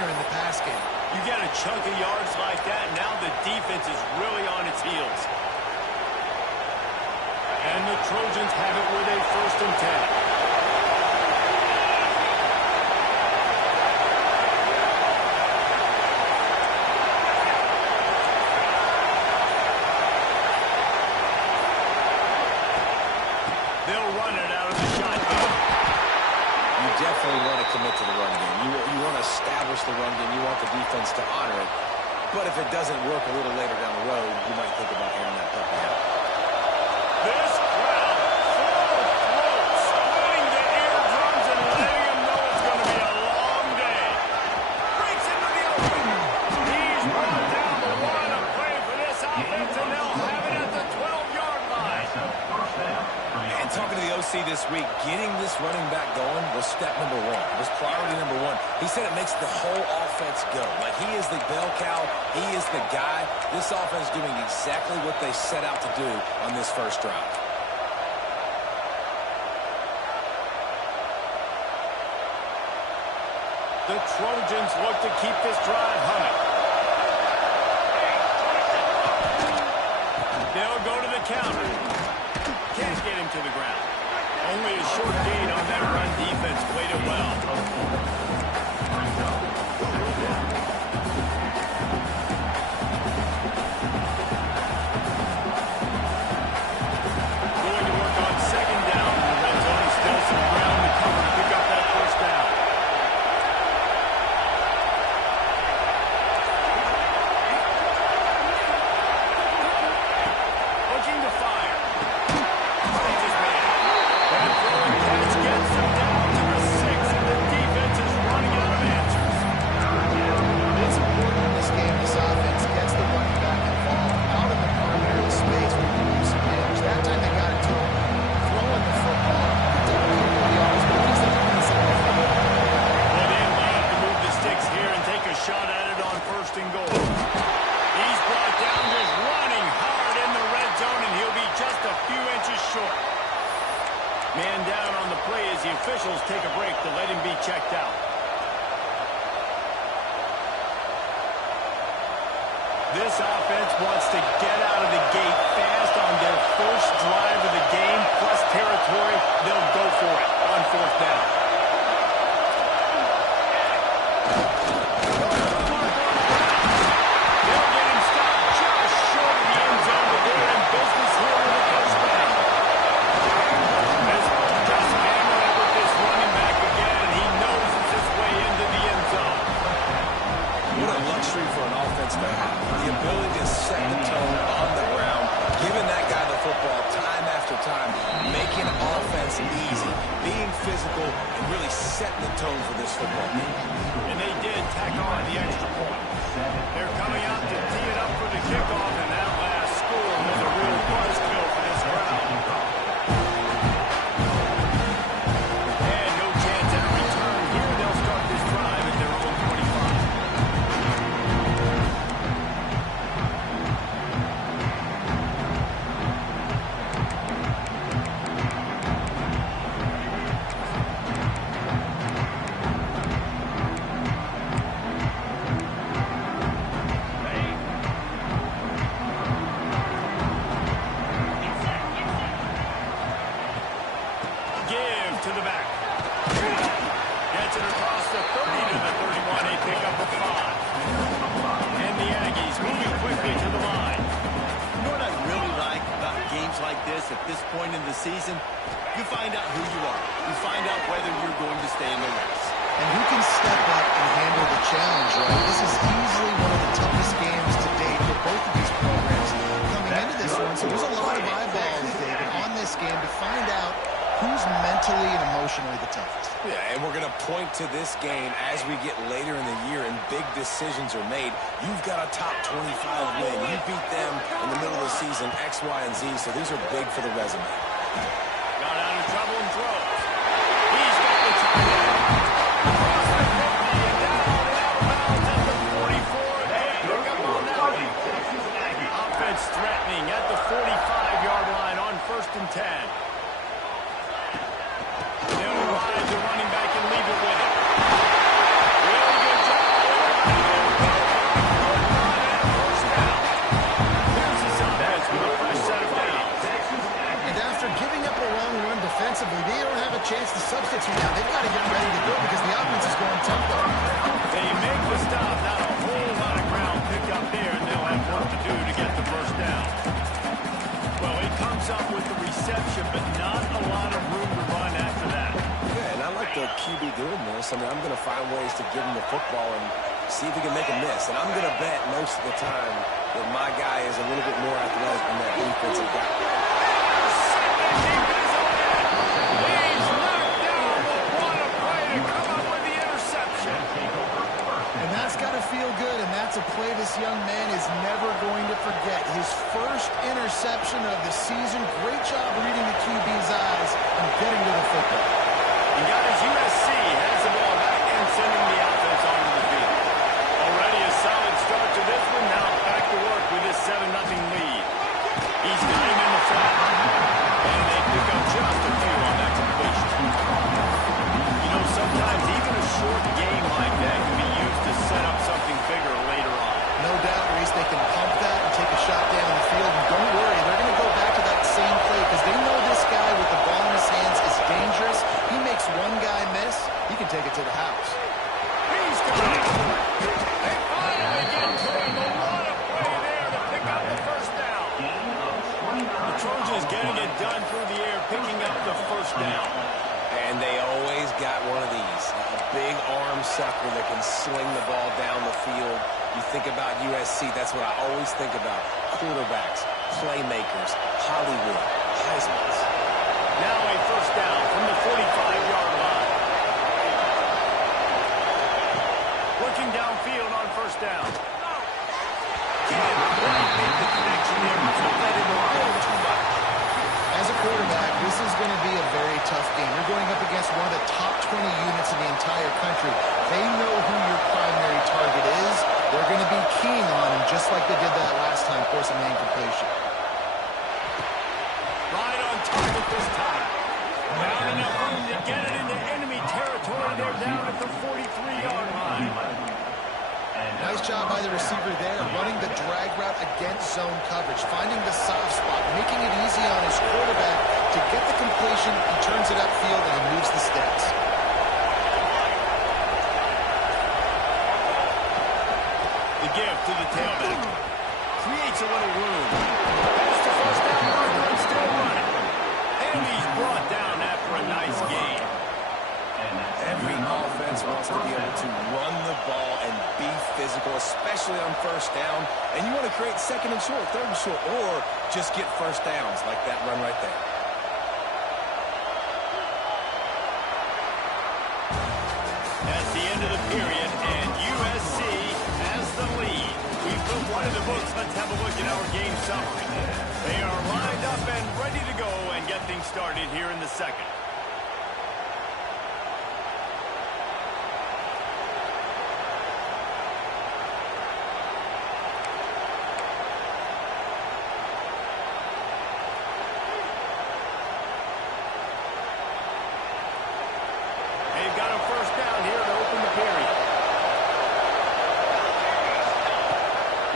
winner in the pass game. You get a chunk of yards like that, now the defense is really on its heels. And the Trojans have it with a 1st and 10. They'll run it out of the shotgun. You definitely want to commit to the run game. You want to establish the run game. You want the defense to honor it. But if it doesn't work a little later down the road, you might think about airing that puppy out. This crowd full of throats, splitting the eardrums and letting them know it's going to be a long day. Breaks into the open. He's brought down the one. A play for this offense, and they'll have it at the 12-yard line. And talking to the OC this week, getting this running back going was step number one. It was priority number one. He said it makes the whole offense go. Like, he is the bell cow. He is the guy. This offense is doing exactly what they set out to do on this first drive. The Trojans look to keep this drive humming. They'll go to the counter. Can't get him to the ground. Only a short gain on that run defense. Played it well. Going to work on 2nd down. The red zone is still some ground to cover to pick up that 1st down. Looking to fire. Gets them down to the 6, and the defense is running out of answers. It's important in this game. This offense gets the running back involved out in the perimeter of the space where you can do some damage. That time they got it to him. Throwing the football. Down a couple of yards, but he's the inside of the field. Well, they might have to move the sticks here and take a shot at it on 1st and goal. He's brought down, just running hard in the red zone, and he'll be just a few inches short. Man down on the play as the officials take a break to let him be checked out. This offense wants to get out of the gate fast on their first drive of the game, plus territory. They'll go for it on 4th down. They'll get him stopped just short of the end zone, but they're in business here with a first down. Just hammer it with this running back again, and he knows it's his way into the end zone. What a luxury for an offense to have. The ability to set the tone on the ground, giving that guy the football time after time, making offense easy, being physical, and really setting the tone for this football game. And they did tack on the extra point. They're coming out to tee it up for the kickoff, and that last score was a real buzzkill for this crowd. And no chance at a return here. They'll start this drive at their own 25. To the back. Gets it across the 30 to the 31. A pickup of 5. And the Aggies moving quickly to the line. You know what I really like about games like this at this point in the season? You find out who you are. You find out whether you're going to stay in the race. And who can step up and handle the challenge, right? This is easily one of the toughest games to date for both of these programs coming into this one. So there's a lot of eyeballs, David, on this game to find out who's mentally and emotionally the toughest. Yeah, and we're going to point to this game as we get later in the year and big decisions are made. You've got a top 25 win. You beat them in the middle of the season, X, Y, and Z, so these are big for the resume. Got out of trouble and throws. He's got the touchdown. Across the 50 and down and out of bounds at the 44. Hey, look up on that one. Offense threatening at the 45-yard line on 1st and 10. They'll ride the running back and leave it with him. Really good job. miss, I'm going to find ways to give him the football and see if he can make a miss. And I'm going to bet most of the time that my guy is a little bit more athletic than that defensive guy. He's knocked down, but what a play to come up with the interception. And that's got to feel good, and that's a play this young man is never going to forget. His first interception of the season. Great job reading the QB's eyes and getting to the football. And guys, USC has the ball back and sending the offense onto the field. Already a solid start to this one. Now back to work with this 7-0 lead. He's got him in the flat. And they pick up just a few on that completion. You know, sometimes even a short game like that can be used to set up something bigger later on. No doubt, Reese, they can pump that and take a shot down the field. And don't worry, they're going to go back to that same play because they know this guy with the ball in his hands is dangerous. He makes one guy miss, he can take it to the house. He's got it. They finally get to him. But what a play there to pick up the first down. The Trojans getting it done through the air, picking up the first down. And they always got one of these, a big arm sucker that can sling the ball down the field. You think about USC, that's what I always think about. Quarterbacks, playmakers, Hollywood, Heismans. Now a first down from the 45-yard line. Working downfield on first down. Can't quite make the connection there. Put that in a little too much. As a quarterback, this is going to be a very tough game. You're going up against one of the top 20 units in the entire country. They know who your primary target is. They're going to be keen on him, just like they did that last time, forcing the incompletion. Right on target this time. Not enough room to get it into enemy territory. They're down at the 43-yard line. Nice job by the receiver there, running the drag route against zone coverage, finding the soft spot, making it easy on his quarterback to get the completion. He turns it upfield and he moves the sticks. The give to the tailback. Creates a little room. That's the first down marker and still running. And he's brought down after a nice gain. Every offense wants to be able to run the ball and be physical, especially on first down. And you want to create second and short, third and short, or just get first downs like that run right there. That's the end of the period, and USC has the lead. We've put one in the books. Let's have a look at our game summary. They are lined up and ready to go and get things started here in the second. They've got a first down here to open the period.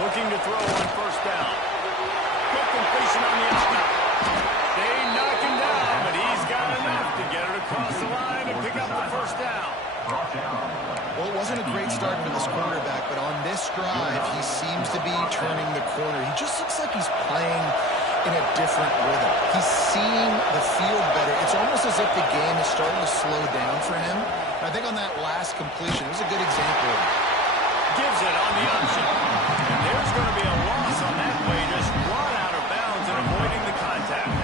Looking to throw on first down. Quick completion on the outside. They knock him down, but he's got enough to get it across the line and pick up the first down. Well, it wasn't a great start for this quarterback, but on this drive, he seems to be turning the corner. He just looks like he's playing in a different rhythm. He's seeing the field better. It's almost as if the game is starting to slow down for him. And I think on that last completion, it was a good example of it. Gives it on the option. And there's going to be a loss on that play. Just run out of bounds and avoiding the contact.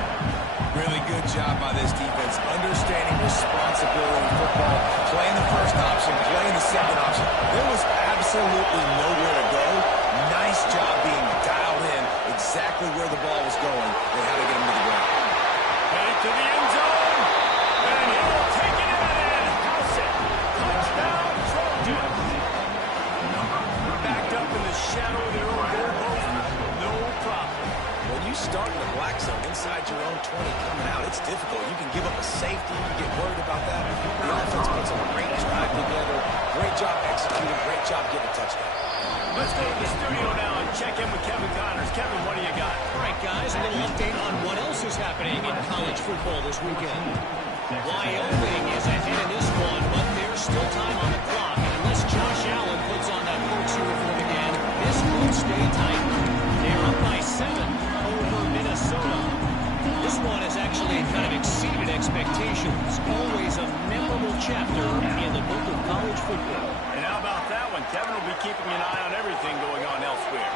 Really good job by this defense, understanding responsibility in football, playing the first option, playing the second option. There was absolutely nowhere to go. Nice job being dialed in exactly where the ball was going and how to get him to the ground. Headed to the end zone. And he'll take it in and house it. Touchdown, Trojans. Backed up in the shadow of their own goal post. No problem. When you start in the black zone inside your own 20 coming out, it's difficult. You can give up a safety. You can get worried about that. The offense puts a great drive together. Great job executing. Great job getting a touchdown. Let's go to the studio now and check in with Kevin Connors. Kevin, what do you got? All right, guys, a little update on what else is happening in college football this weekend. Wyoming is ahead in this one, but there's still time on the clock. And unless Josh Allen puts on that Hawks uniform again, this could stay tight. They're up by 7 over Minnesota. This one has actually kind of exceeded expectations. Always a memorable chapter in the book of college football. And how about that one? Kevin will be keeping an eye on everything going on elsewhere.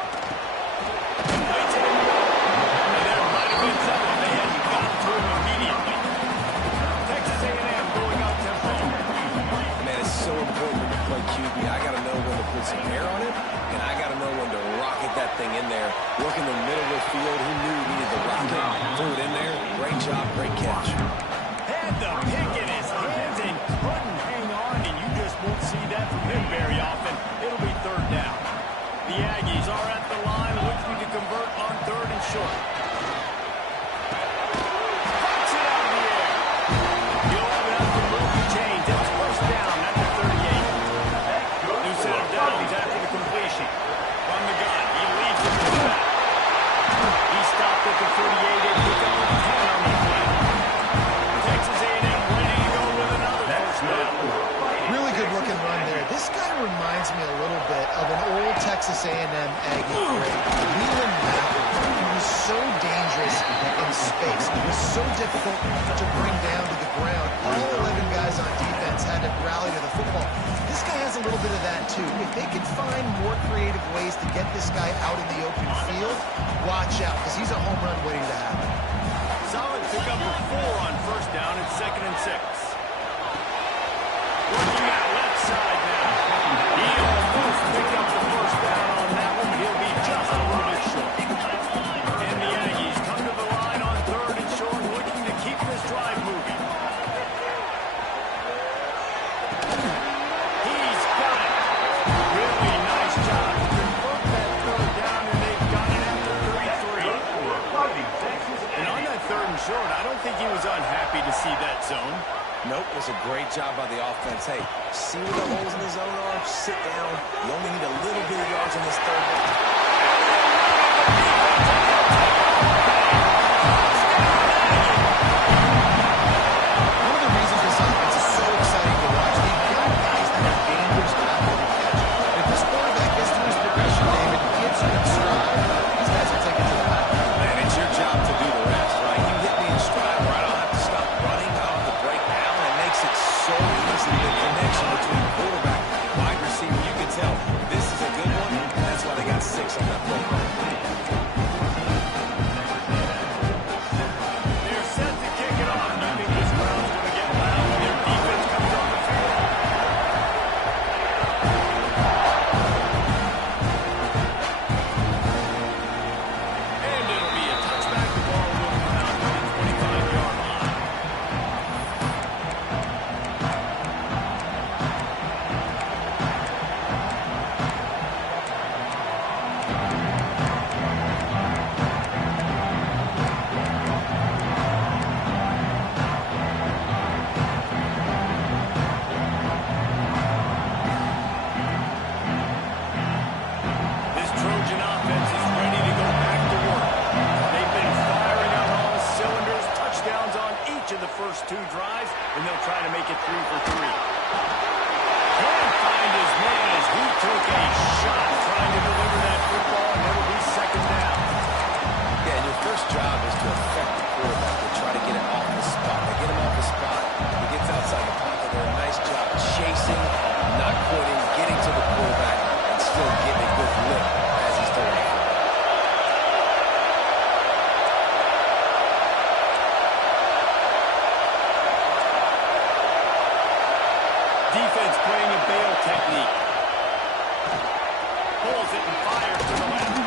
Wait till the and there might have been trouble if they hadn't gotten to him immediately. Texas A&M going up tempo. Man, it's so important to play QB. I got to know when to put some air on it, and I got to know when to rocket that thing in there. Working the middle of the field, he knew he needed the rocket. Threw it in there. Great job, great catch. Had the pick in his hands and couldn't hang on, and you just won't see that from him very often. It'll be third down. The Aggies are at the line looking to convert on third and short. Puts it out of the air. You'll have enough to move the chains. It's first down at the 38. New set of downs after the completion. From the gun, he leads it to the back. He stopped at the 38 and picked up a 10 on the play. Texas A&M ready to go with another first down. Really good looking run there. This guy reminds me a little bit of an old Texas A&M Aggie great, Leland Matthew. He was so dangerous in space. It was so difficult to bring down to the ground. All 11 guys on defense had to rally to the football. This guy has a little bit of that too. If they can find more creative ways to get this guy out in the open field, watch out, because he's a home run waiting to happen. Solid pickup of 4 on first down and 2nd and 6. Working that left side now. He almost picked up the first down on that one, but he'll be just a little bit short. And the Aggies come to the line on third and short, looking to keep this drive moving. He's got it. Really nice job to convert that third down, and they've got it after 33. And on that third and short, I don't think he was unhappy to see that zone. Nope, it was a great job by the offense. Hey, see where the holes in the zone are? Sit down. You only need a little bit of yards in this third down. One of the reasons this offense is so exciting to watch, they've got guys that are dangerous after the catch. If this quarterback gets through his progression, David, gets in stride, these guys will take it to the back. Man, it's your job to do the rest, right? You hit me in stride, right? I'll have to stop running. I'll have to break down. It makes it so easy, the connection between quarterback and wide receiver. You can tell this is a good one, and that's why they got 6 on that play. They're set to kick it off. I think this crowd's going to get loud when their defense comes on the field. And it'll be a touchback. The ball will come out to the 25-yard line. This Trojan offense is ready to go back to work. They've been firing on all cylinders, touchdowns on each of the first 2 drives, and they'll try to make it 3 for 3. Can't find his man as he took a shot trying to deliver that football, and it'll be 2nd down. Yeah, your first job is to affect the quarterback, to try to get him off the spot. They get him off the spot, he gets outside the pocket. They're a nice job chasing, not quitting, getting to the quarterback, and still getting a good lift as he's throwing it. Defense playing a bail technique. Pulls it and fires to the left.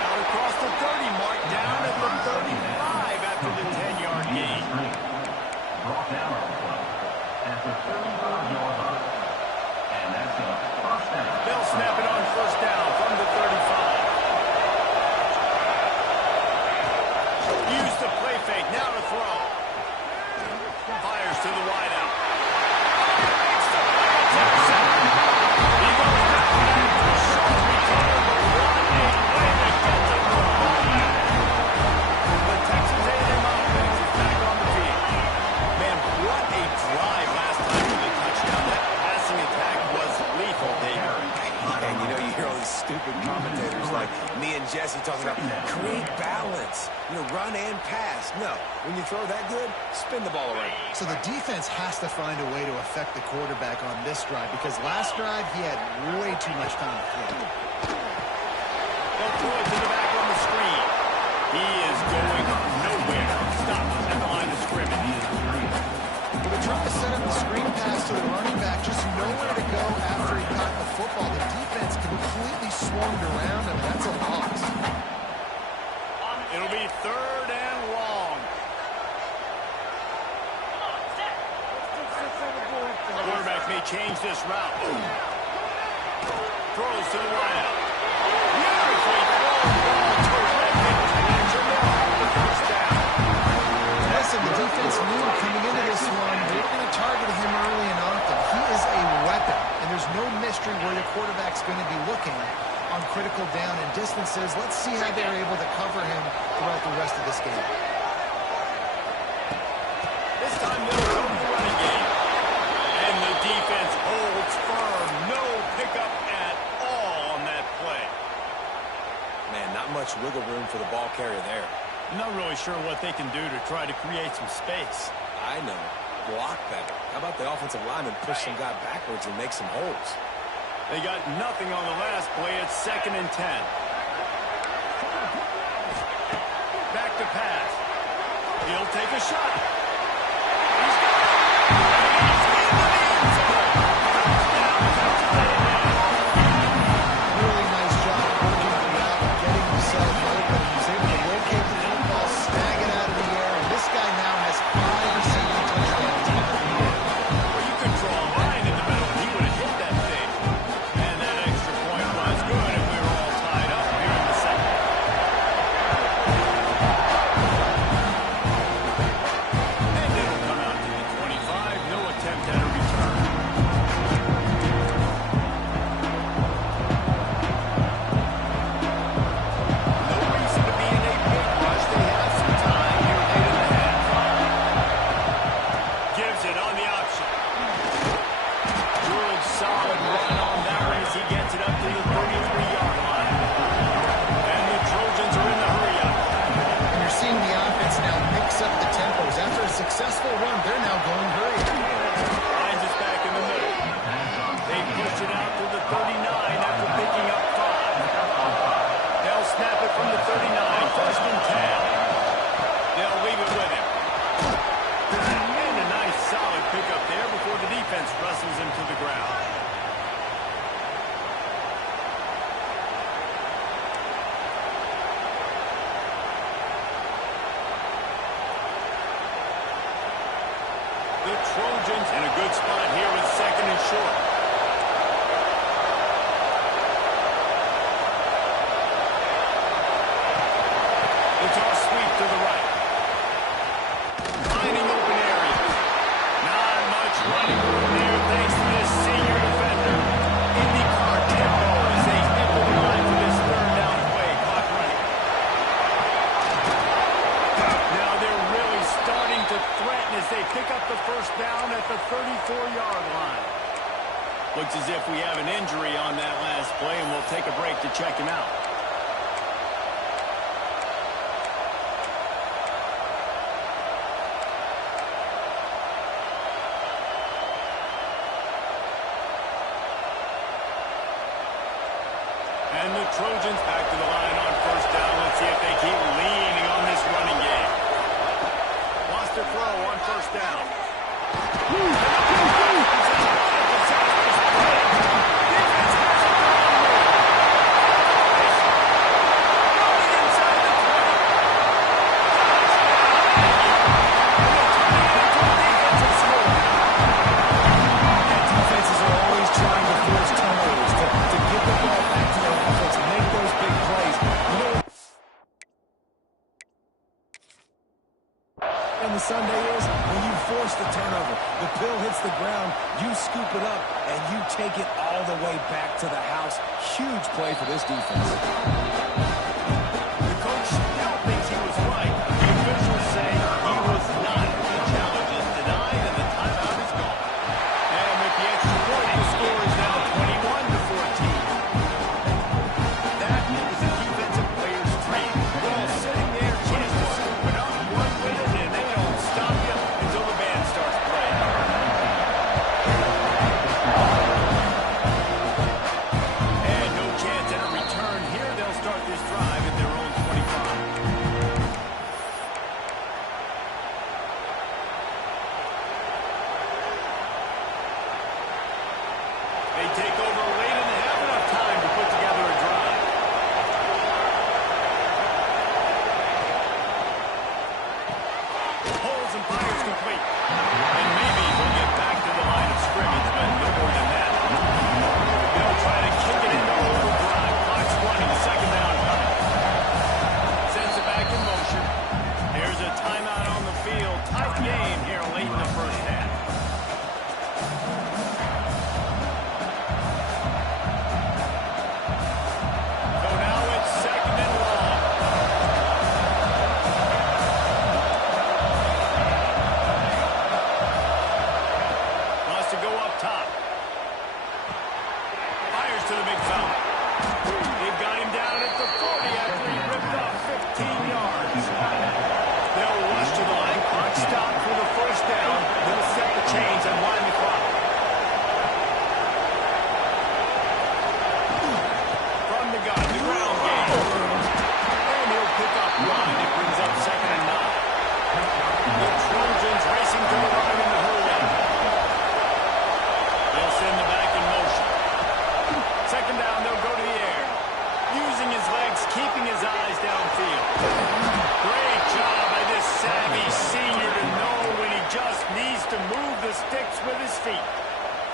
Out across the 30 mark, down at the 35 after the 10-yard gain. They'll snap it on first down from the 35. Use the play fake, now to throw. Fires to the wideout. stupid commentators like me and Jesse talking about create balance, run and pass. No, when you throw that good, spin the ball around. So the defense has to find a way to affect the quarterback on this drive because last drive he had way too much time to throw. They'll throw it to the back on the screen. He is going nowhere. Stop at the line of scrimmage. They're trying to set up the screen pass to the running back, just nowhere to go after he caught the football. The defense completely swarmed around him. That's a loss. It'll be 3rd and long. The quarterback may change this route. Throws to the wideout. Beautifully thrown ball. Terrific catch, and they'll have the first down. Listen, the defense knew coming into this one, they were going to target him early and often. He is a weapon, and there's no mystery where your quarterback's going to be looking on critical down and distances. Let's see how they're able to cover him throughout the rest of this game. This time they'll go to the running game. And the defense holds firm. No pickup at all on that play. Man, not much wiggle room for the ball carrier there. I'm not really sure what they can do to try to create some space. I know. Block better. How about the offensive lineman push some guy backwards and make some holes? They got nothing on the last play. It's 2nd and 10. Back to pass. He'll take a shot. He's got it. He's in the end zone. Touchdown, Texas A&M. Really nice job working the route, getting himself open. He's able to locate the football, snag it out of the air, and this guy now has 5 receiving touchdowns in the year. Well, you could draw a line in the middle. He would have hit that thing. And that extra point was good, and we were all tied up here in the second. And it'll come out to the 25. No attempt at a return. No reason to be in a big rush. They have some time here late in the half. Gives it on the option. Good solid run on that one as he gets it up to the 33-yard line. And the Trojans are in the hurry-up. And you're seeing the offense now mix up the tempos. After a successful run, they're now going hurry. Finds us back in the middle. They push it out to the 39 after picking up 5. They'll snap it from the 39. 1st and 10. They'll leave it with him. And a nice solid pickup there before the defense wrestles him to the ground. The Trojans in a good spot here with 2nd and short. The toss sweep to the right. Finding open areas. Not much running room there thanks to this senior defender. IndyCar tempo as they hit the line for this 3rd down play. Clock running. Now they're really starting to threaten as they pick up the 1st down at the 34-yard line. Looks as if we have an injury on that last play, and we'll take a break to check him out. And the Trojans back to the line on 1st down. Let's see if they keep leaning on this running game. Lost their throw on 1st down. Defenses are always trying to force turnovers to get the ball back to their offense and make those big plays. And the Sunday is when you force the turnover. The pill hits the ground, you scoop it up, and you take it all the way back to the house. Huge play for this defense. The coach still thinks he was right. The officials say he was not. The challenge is denied, and the timeout is gone. And with the extra point, the score is now 21-14. keeping his eyes downfield. Great job by this savvy senior to know when he just needs to move the sticks with his feet.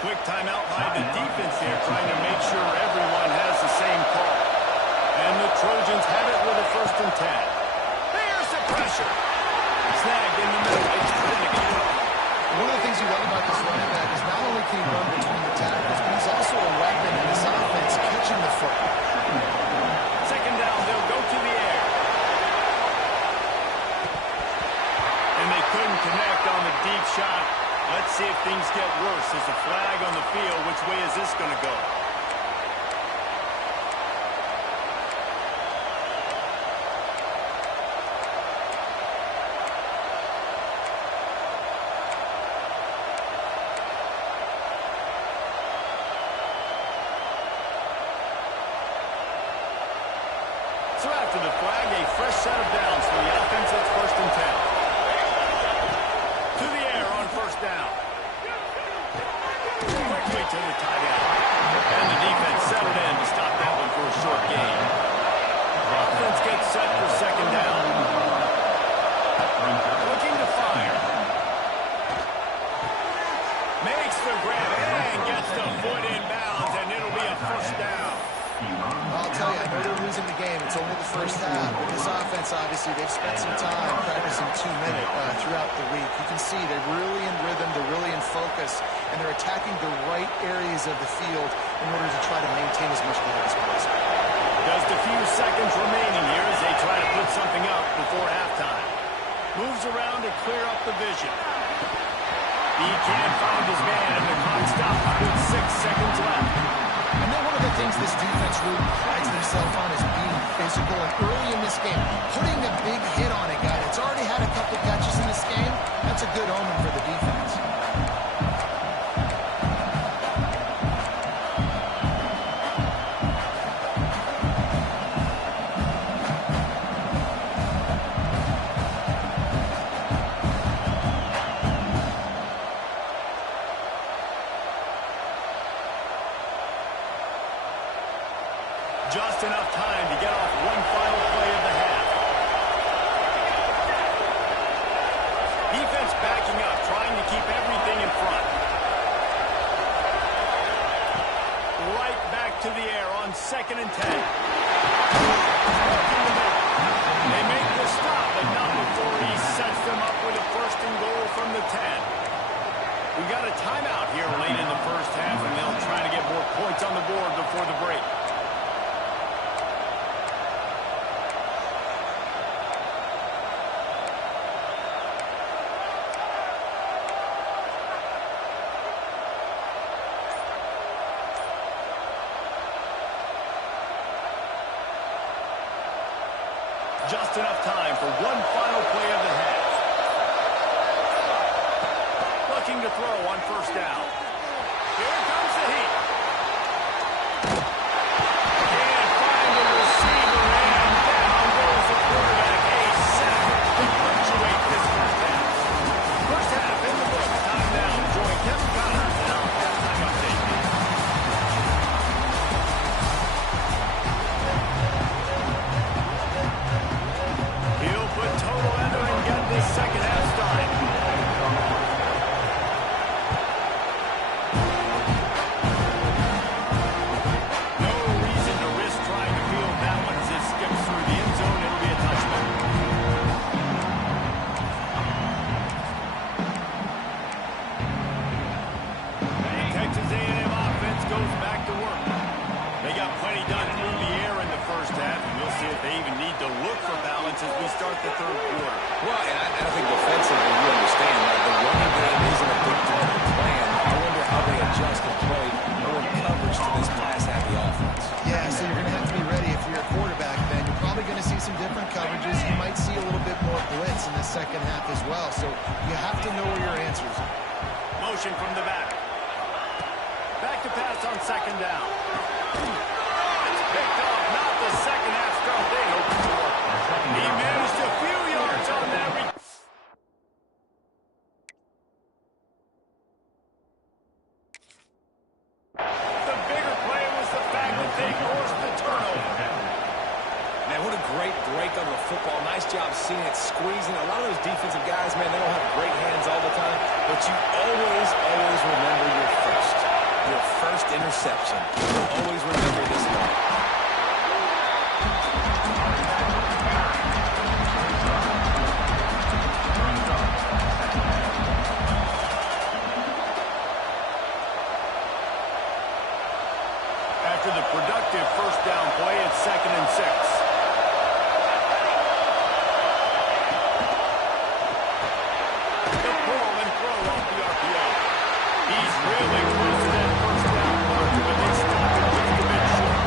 Quick timeout by the defense there, trying to make sure everyone has the same call. And the Trojans have it with a 1st and 10. There's the pressure. Snagged in the middle. It's Flanagan. One of the things you love about this running back is not only can he run between the tackles, but he's also a weapon in this offense, catching the football. 2nd down, they'll go to the air. And they couldn't connect on the deep shot. Let's see if things get worse. There's a flag on the field. Which way is this going to go? So after the flag, a fresh set of downs for the offense. It's 1st and 10. To the air on 1st down. Quickly to the tight end. And the defense settled in to stop that one for a short gain. Offense gets set for 2nd down. Looking to fire. Makes the grab and gets the foot in bounds, and it'll be a 1st down. I'll tell you, I know they're losing the game. It's only the 1st half. But this offense, obviously, they've spent some time practicing 2-minute throughout the week. You can see they're really in rhythm, they're really in focus, and they're attacking the right areas of the field in order to try to maintain as much lead as possible. Just a few seconds remaining here as they try to put something up before halftime. Moves around to clear up the vision. He can't find his man, and the clock stops with 6 seconds left. I know one of the things this defense really prides themselves on is being physical, and early in this game, putting a big hit on a guy that's already had a couple catches in this game, that's a good omen for the defense. Just enough time to get off one final play of the half. Defense backing up, trying to keep everything in front. Right back to the air on 2nd and 10. They make the stop, but not before he sets them up with a 1st and goal from the 10. We got a timeout here late in the 1st half, and they'll try to get more points on the board before the break. Just enough time for one final play of the half. Looking to throw on 1st down. Here comes the heat. Can't find the receiver, and down goes the quarterback. A sack to punctuate this 1st half. 1st half in the books. Time now to join Kevin Connors and our halftime update. He'll put total into and get this 2nd half started. No reason to risk trying to field that one as it skips through the end zone. It'll be a touchback. Texas A&M offense goes back to work. They got plenty done through the air in the 1st half, and we'll see if they even need to look for balance as we start the 3rd quarter. Well, and I think defensively, you understand that the running game isn't a big part of the plan. I wonder how they adjust and play more coverage to this pass-happy offense. Yeah, so you're going to have to be ready if you're a quarterback, Ben. You're probably going to see some different coverages. You might see a little bit more blitz in the 2nd half as well, so you have to know where your answers are. Motion from the back. Back to pass on 2nd down. It's picked off, not the 2nd half start they hoped for. He managed a few yards on that. The bigger play was the fact that they forced the turnover. seen it squeezing. A lot of those defensive guys, man, they don't have great hands all the time, but you always, always remember your first interception. You'll always remember this one. After the productive first down play, it's 2nd and 6. The pull and throw off the RPO. He's really close to that first down mark, but they stop him just a bit short.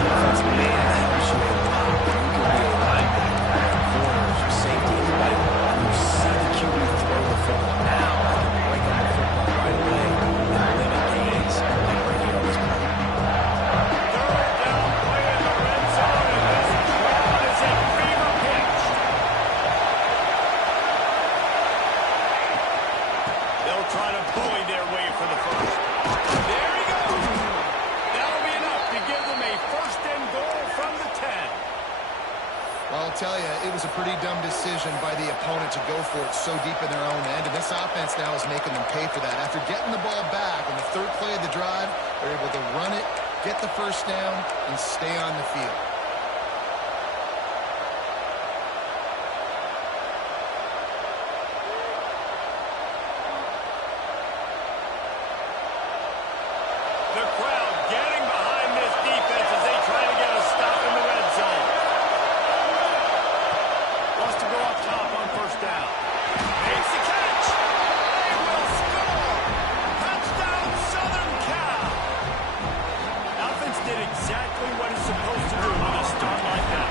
Defensive man helps you a lot. You can be a linebacker, corners, or safety, anybody. You see the QB throw the football now. You can break up the football right away and limit gains like right here on this play. Third down play in the red zone, and this crowd is at fever pitch. They'll try to bully their way for the first. There he goes. That'll be enough to give them a 1st and goal from the 10. Well, I'll tell you, it was a pretty dumb decision by the opponent to go for it so deep in their own end, and this offense now is making them pay for that. After getting the ball back on the 3rd play of the drive, they're able to run it, get the first down, and stay on the field. The crowd getting behind this defense as they try to get a stop in the red zone. Wants to go up top on first down. Makes the catch. They will score. Touchdown, Southern Cal. Offense did exactly what it's supposed to do with a start like that.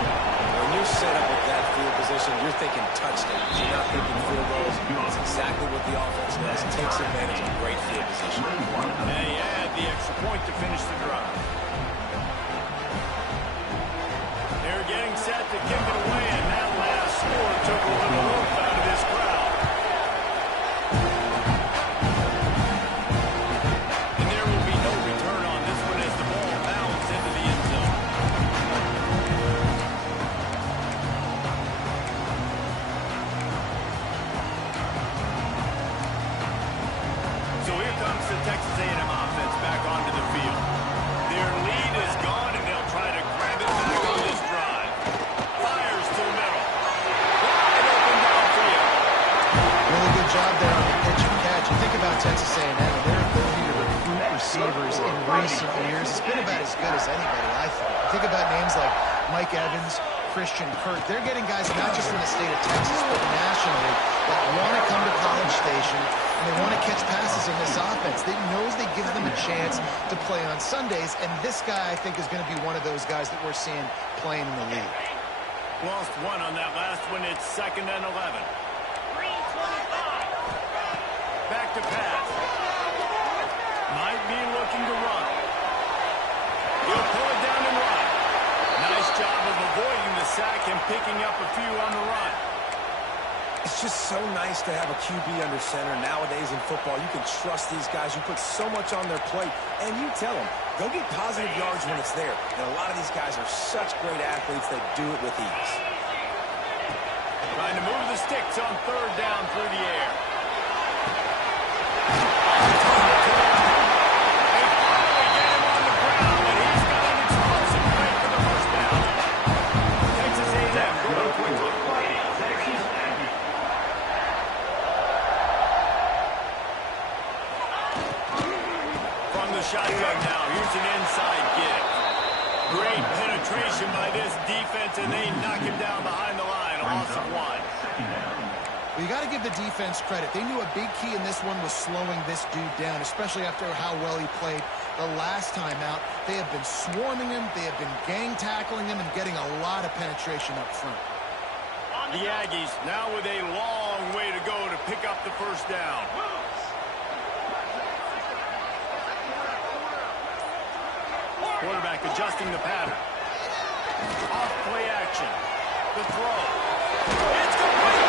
When you're set up with that field position, you're thinking touchdowns. You're not thinking field goals. That's exactly what the offense does. Takes advantage of great field position. They add the extra point to finish the drive. They're getting set to kick it away, and that last score took a little oomph out of this crowd. And there will be no return on this one as the ball bounds into the end zone. So here comes the Texas A&M offense back onto the field. Their lead is gone, and they'll try to grab it back on this drive. Fires to the middle. Wide open downfield. Really good job there on the pitch and catch. You think about Texas A&M, their ability to recruit receivers in recent years has been about as good as anybody, I think. Think about names like Mike Evans, Christian Kirk. They're getting guys not just from the state of Texas, but nationally that want to come to College Station and they want to catch passes in this offense. They knows they give them a chance to play on Sundays, and this guy, I think, is going to be one of those guys that we're seeing playing in the league. Lost one on that last one. It's 2nd and 11. Back to pass. Might be looking to run. He'll pull it down and run. Nice job of avoiding the sack and picking up a few on the run. It's just so nice to have a QB under center. Nowadays in football, you can trust these guys. You put so much on their plate, and you tell them, go get positive yards when it's there. And a lot of these guys are such great athletes that do it with ease. Trying to move the sticks on 3rd down through the air. They finally get him on the ground, and he's got an explosive play for the first down. Texas A&M going quickly. From the shotgun now, here's an inside give. Great penetration by this defense, and they knock him down behind the line. A loss of 1. Well, you got to give the defense credit. They knew a big key in this one was slowing this dude down, especially after how well he played the last time out. They have been swarming him. They have been gang tackling him and getting a lot of penetration up front. The Aggies now with a long way to go to pick up the first down. Quarterback adjusting the pattern. Off play action. The throw. It's complete.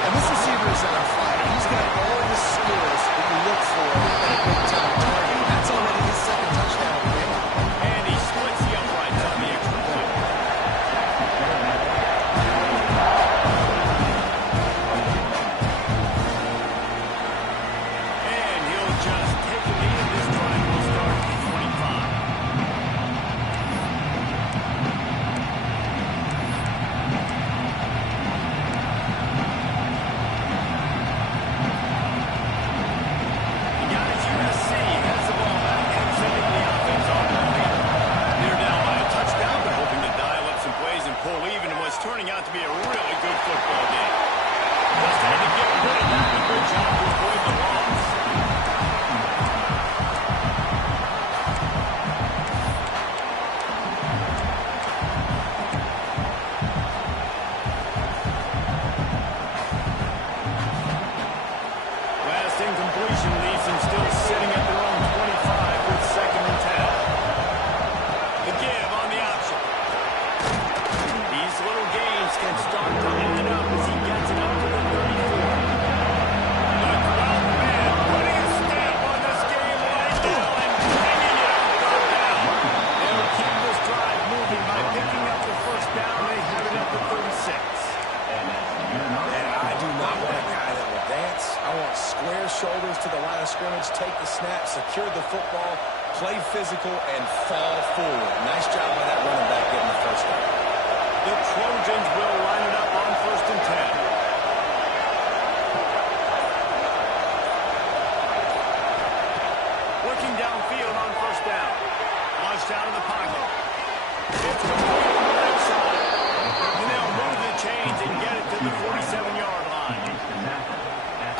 And this receiver is on fire. He's got all the skills that you look for at a big-time target. That's already his second formation leaves them still sitting at their own 25 with 2nd and 10. The give on the option. These little gains can start to add up as he gets it up to the 34. The 12th man putting a stamp on this game right now and bringing it on 3rd down. They'll keep this drive moving by picking up the 1st down. They have it at the 36. And I do not want a guy that will dance. I want square shoulders to the line of scrimmage, take the snap, secure the football, play physical, and fall forward. Nice job by that running back getting the 1st down. The Trojans will line it up on 1st and 10. Working downfield on 1st down. Launched out of the pocket. It's complete on the right side. And they'll move the chains and get it to the 47-yard line.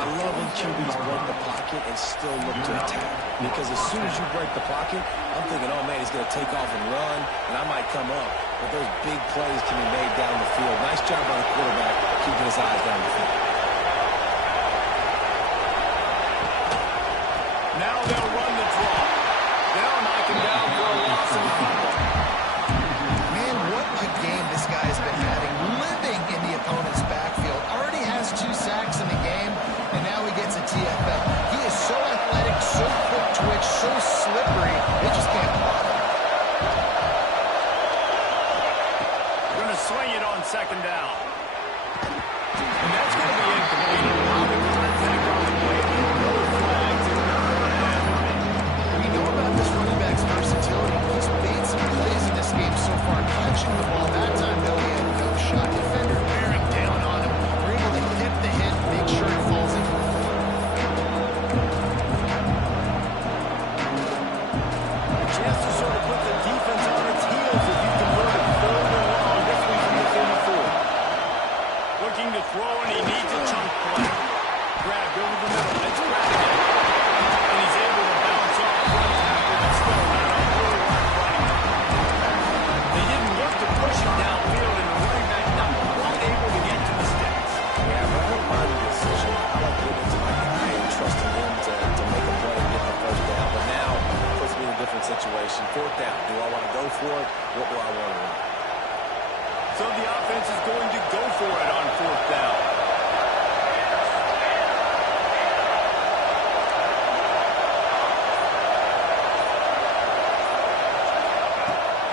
I love when QBs break the pocket and still look to attack. Because as soon as you break the pocket, I'm thinking, oh, man, he's going to take off and run, and I might come up. But those big plays can be made down the field. Nice job by the quarterback keeping his eyes down the field. Now they'll run the draw. They'll knock him down for a loss of 5. Man, what a game this guy has been having, living in the opponent's backfield. Already has 2 sacks in the game, and now he gets a TFL. He is so athletic, so quick twitch, so slippery, they just can't block him. Going to swing it on 2nd down. And that's going to be incomplete. Allow the contact on the play. No flags. We know about this running back's versatility. He's made some plays in this game so far, catching the ball. That time, though, he had no shot. Defender bearing down on him. We're able to hit the hit, make sure it falls in. A chance to sort of put the defense on its heels if you convert it 3rd and long. This one from the 34. Looking to throw, and he needs a chunk play. Grabbed over the middle. It's grabbed. And he's able to bounce off one tackle, but still not on full running. They didn't look to push him downfield, and the running back not quite able to get to the sticks. Yeah, but I don't mind the decision. I like giving it to my guy and trusting him to make a play and get the 1st down. But now, it puts me in a different situation. 4th down. Do I want to go for it? What do I want to run? So the offense is going to go for it on 4th down.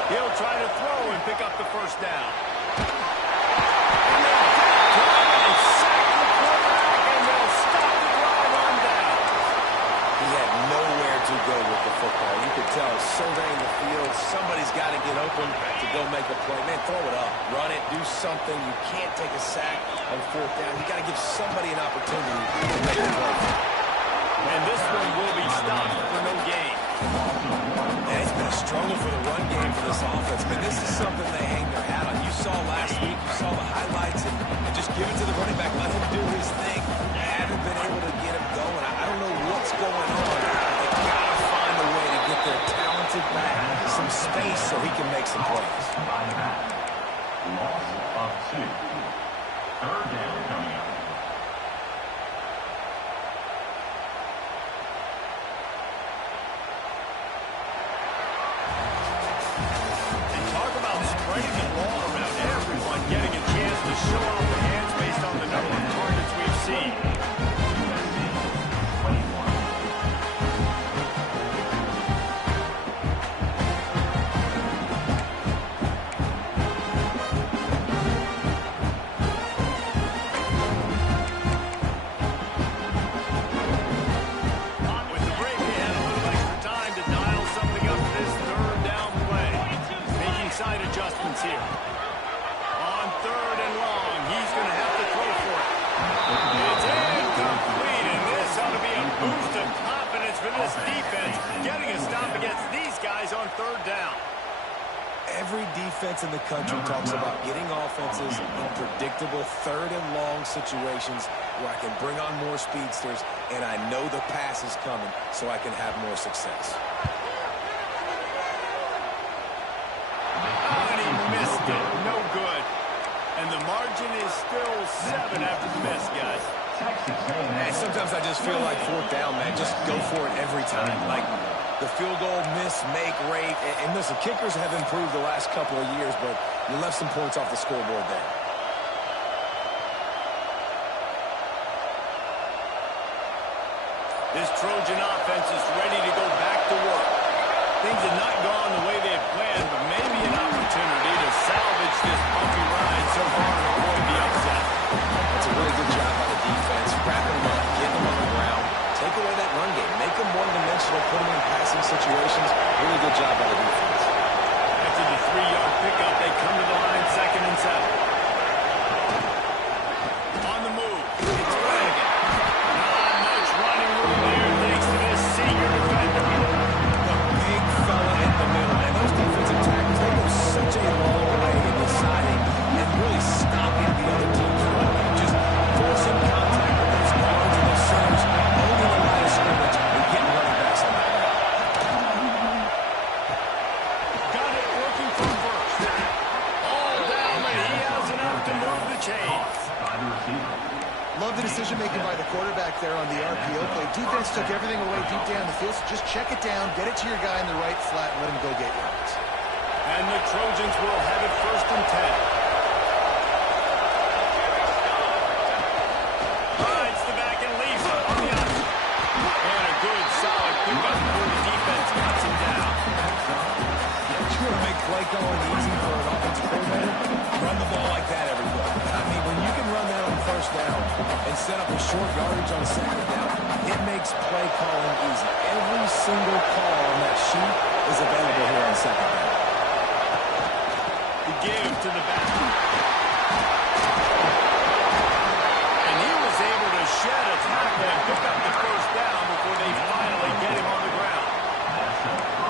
He'll try to throw and pick up the 1st down. And they'll sack the quarterback, and they'll stop the drive on down. He had nowhere to go with the football. You could tell, surveying the field, somebody's got to get open to go make a play. Man, throw it up, run it, do something. You can't take a sack on 4th down. You got to give somebody an opportunity to make a play. And this one will be stopped for no gain. And it's been a struggle for the run game for this offense, but this is something they hang their hat on. You saw last week, you saw the highlights, and just give it to the running back, let him do his thing. They haven't been able to get him going. I don't know what's going on. They've got to find a way to get their talented back some space so he can make some plays. Loss of 2. 3rd down coming up. Spreading the ball around, everyone getting a chance to show off the hands based on the number of targets we've seen. With the break, they had a little extra time to dial something up for this 3rd down play. Making side adjustments here. On 3rd and long, he's going to have to throw for it. It's incomplete, and this ought to be a boost of confidence for this defense, getting a stop against these guys on 3rd down. Every defense in the country talks about getting offenses in predictable 3rd and long situations where I can bring on more speedsters, and I know the pass is coming so I can have more success. And he missed it. No good. And the margin is still 7 after the miss, guys. Texas A&M. And sometimes I just feel like fourth down, man, just go for it every time. Like the field goal miss, make rate. And listen, kickers have improved the last couple of years, but you left some points off the scoreboard there. This Trojan offense is ready to go back to work. Things have not gone the way they had planned, but maybe an opportunity to salvage this bumpy ride so far and avoid the upset. That's a really good job by the defense. Wrapping them up, getting them on the ground. Take away that run game. Make them one-dimensional, put them in passing situations. Really good job by the defense. After the 3-yard pickup, they come to the line 2nd and 7. On the move, it's Flanagan. Not much running room there thanks to this senior defender. The big fella in the middle. And those defensive tackles, they go such a long way in deciding and really stopping the other team's run game. Just forcing contact with those guards and those centers, owning the line of scrimmage, and getting running backs on that route. Got it working from first. All down, but he has enough to move the chains. By the receiver. Love the decision-making by the quarterback there on the RPO play. Defense took everything away deep down the field, so just check it down, get it to your guy in the right flat, and let him go get yards. And the Trojans will have it 1st and 10. Hides the back and leaves it on the option. And a good, solid pickup before the defense cuts him down. You want to make play calling easy for an offensive coordinator? Run the ball like that every play. I mean, when you can run that on 1st down and set up a short yardage on 2nd down, it makes play calling easy. Every single call on that sheet is available here on 2nd down. The give to the back. And he was able to shed a tackle and pick up the 1st down before they finally get him on the ground.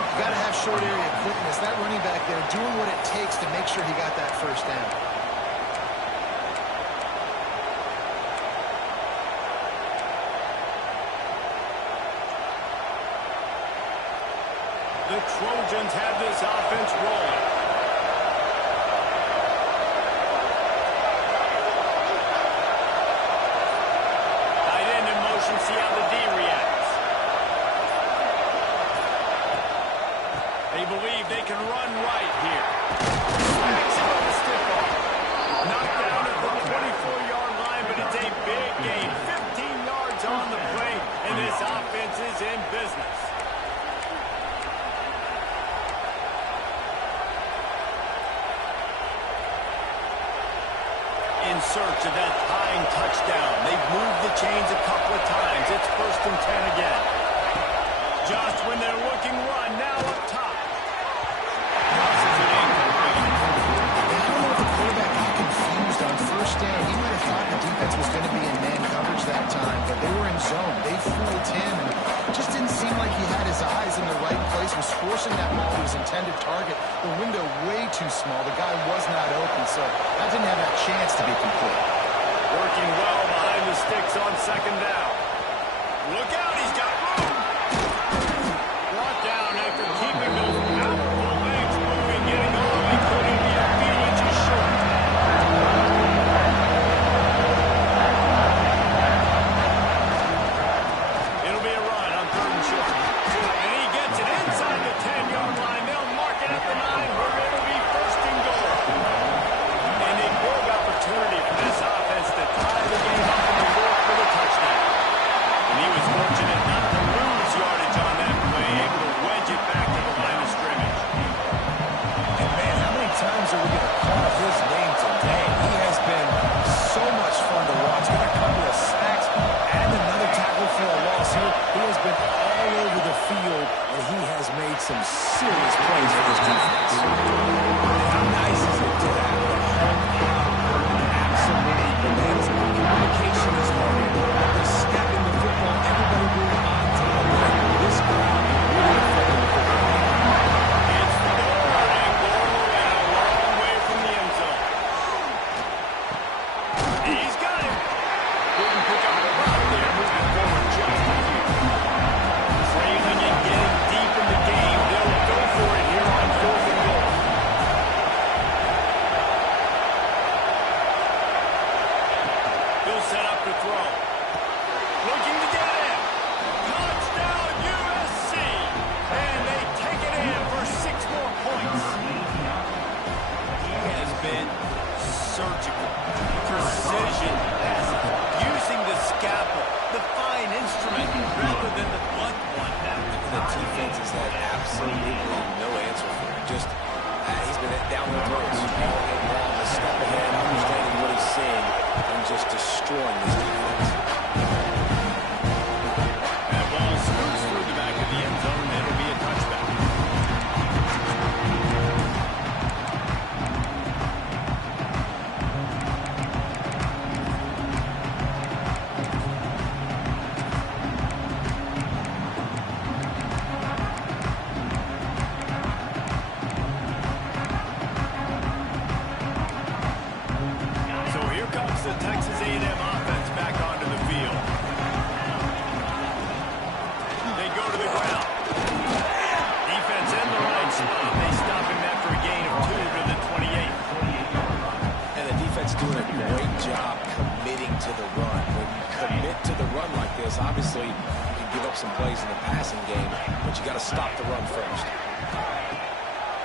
You got to have short area quickness. That running back there doing what it takes to make sure he got that 1st down. The Trojans have this offense rolling. Tight end in motion, see how the D reacts. They believe they can run right here. Smacks him with a stiff arm. Knocked down at the 24-yard line, but it's a big gain. 15 yards on the play, and this offense is in business. In search of that tying touchdown. They've moved the chains a couple of times. It's 1st and 10 again. Just when they're looking run, now up top. Tosses it incomplete. I don't know if the quarterback got confused on 1st down. He might have thought the defense was going to be in man coverage that time, but they were in zone. They fooled him, and it just didn't seem like he had his eyes in the right place, was forcing that ball to his intended target. The window way too small. The guy was not open, so that didn't have that chance to be complete. Working well behind the sticks on 2nd down. Look out, he's got room. Brought down after keeping those powerful legs moving, getting all he could into your feet, he's just short. It'll be a run on 3rd and short. And he gets it inside the 10-yard line. They'll mark it at the 9, where it'll be 1st and goal. And a big opportunity for this offense to tie the game up in the 4th for the touchdown. And he was fortunate not to lose yardage on that play, able to wedge it back to the line of scrimmage. And man, how many times are we going to call his name today? He has been so much fun to watch. Got a couple of sacks and another tackle for a loss here. He has been all over the field, and he has made some serious plays for this defense. How nice is it to have the home crowd absolutely bananas? Communication is hard. The snapping the football, everybody moving on time. This crowd really affecting the football game. It's 3rd and goal and a long way from the end zone. He's got him. Couldn't pick up the route there, moving forward just a few. Trailing and getting deep in the game. They'll go for it here on 4th and goal. He'll set up to throw. than the blunt one. The defense has had absolutely no answer for it. Just, he's been down their throats all game long. A step ahead, understanding what he's seeing, and just destroying this defense. That ball scoots through the back of the end zone, and it'll be a touchback. So here comes the Texas A&M offense back onto the field. They go to the ground. Defense in the right spot. They stop him after a gain of 2 to the 28. And the defense doing a great job committing to the run. When you commit to the run like this, obviously you can give up some plays in the passing game, but you got to stop the run first.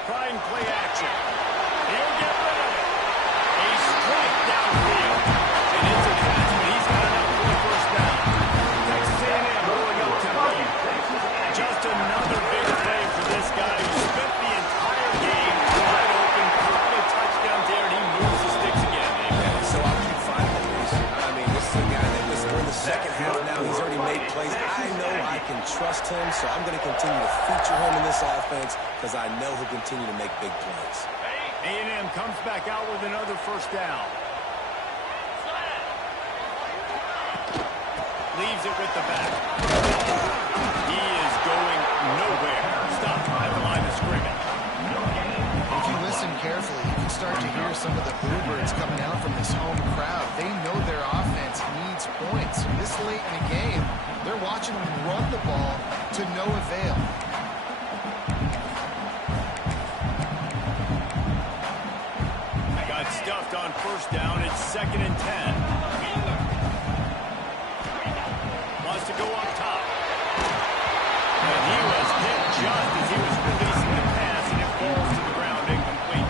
Trying play action. He'll get rid of it. A strike downfield. And it's a catch, but he's got enough for the first down. Texas A&M rolling up tempo. Just another big play for this guy who spent the entire game wide open, couple of touchdowns there, and he moves the sticks again. Yeah, so I'll keep finding these. I mean, this is a guy that was in the second half now. He's already made plays. I know I can trust him, so I'm going to continue to feature him in this offense because I know he'll continue to make big plays. A&M comes back out with another first down. Leaves it with the back. He is going nowhere. Stop at the line of scrimmage. If you listen carefully, you can start to hear some of the bluebirds coming out from this home crowd. They know their offense needs points. This late in the game, they're watching them run the ball to no avail. Got stuffed on first down. It's 2nd and 10. Wants to go up top. And he was hit just as he was releasing the pass, and it falls to the ground incomplete.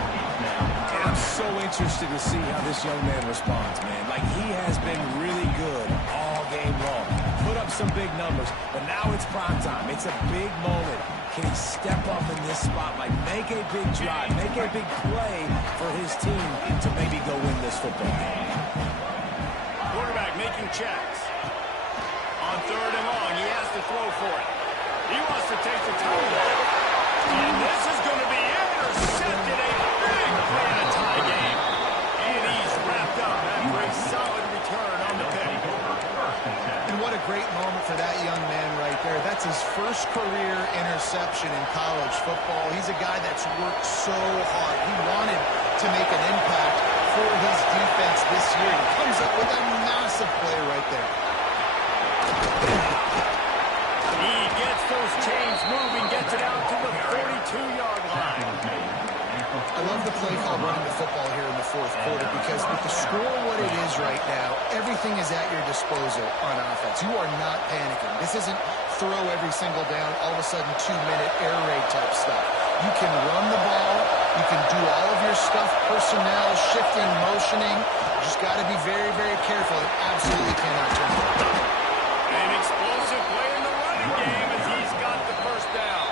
And I'm so interested to see how this young man responds, man. Like, he has been really good all game long. Put up some big numbers, but now it's prime time. It's a big moment. Can he step up in this spot, like make a big drive, make a big play for his team to maybe go win this football game? Quarterback making checks. On 3rd and long, he has to throw for it. He wants to take the touchdown. And this is going to be intercepted. A big play in a tie game. And he's wrapped up after a solid return on the pick. And what a great moment for that young man right there. That's his first career interception in college football. He's a guy that's worked so hard. He wanted to make an impact for his defense this year. He comes up with a massive play right there. He gets those chains moving, gets it out to the 42-yard line. I love the play call running the football here in the 4th quarter because with the score what it is right now, everything is at your disposal on offense. You are not panicking. This isn't throw every single down, all of a sudden 2-minute air raid type stuff. You can run the ball. You can do all of your stuff, personnel, shifting, motioning. You just got to be very, very careful. It absolutely cannot turn it over. An explosive play in the running game as he's got the first down.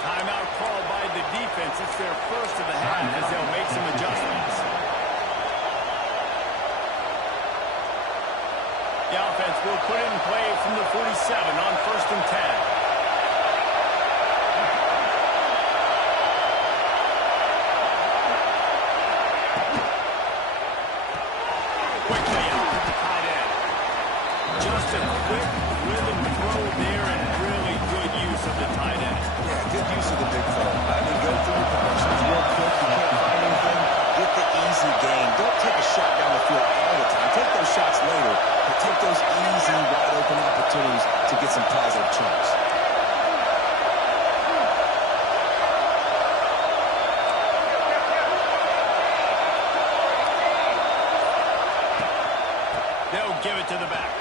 Timeout called by the defense. It's their first of the half as they'll make some adjustments. The offense will put it in play from the 47 on 1st and 10. Quickly out to the tight end. Just a quick rhythm throw there and really good use of the tight end. Yeah, good use of the big throw. I mean, go through the progressions real quick. You can't find anything. Get the easy gain. Don't take a shot down the field all the time. Take those shots later, but take those easy, wide-open opportunities to get some positive chunks. They'll give it to the back.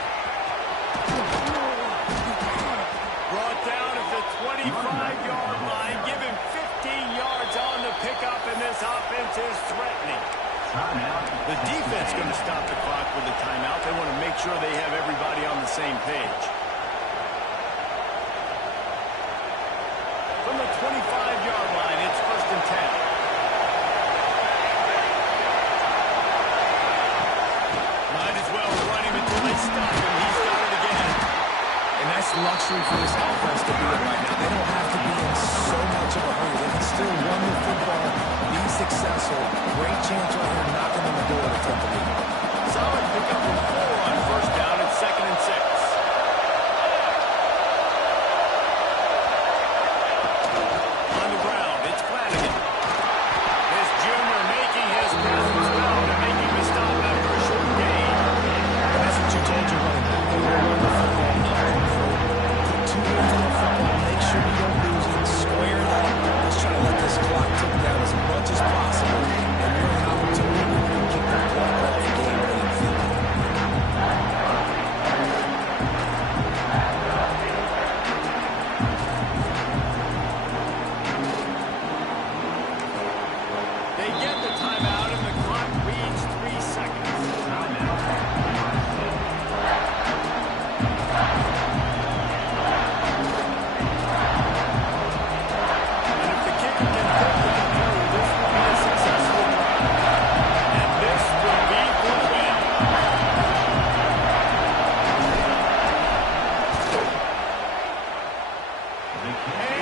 Brought down at the 25-yard line. Give him 15 yards on the pickup, and this offense is threatening. The defense going to stop the clock with the timeout. They want to make sure they have everybody on the same page. the 25-yard line. It's 1st and 10. Might as well run him until they stop him. He's got it again. And that's luxury for this offense to be in right now. They don't have to be in so much of a hurry. They can still run the football, be successful. Great chance right here knocking on the door to take the lead. Solid pickup of 4 on 1st down and 2nd and 6. On the ground, it's Flanagan. This junior making his presence known and making the stop after a short gain. And that's what you told your running back. They will run the football up front. Put 2 hands on the football. Make sure you don't lose it. Square it up. Let's try to let this clock tick down as much as possible. And you're an opportunity to kick the clock off game-winning field goal. They get the timeout and the clock reads 3 seconds. And if the kicker can put them through, this will be a successful drive. And this will be for the win. The kick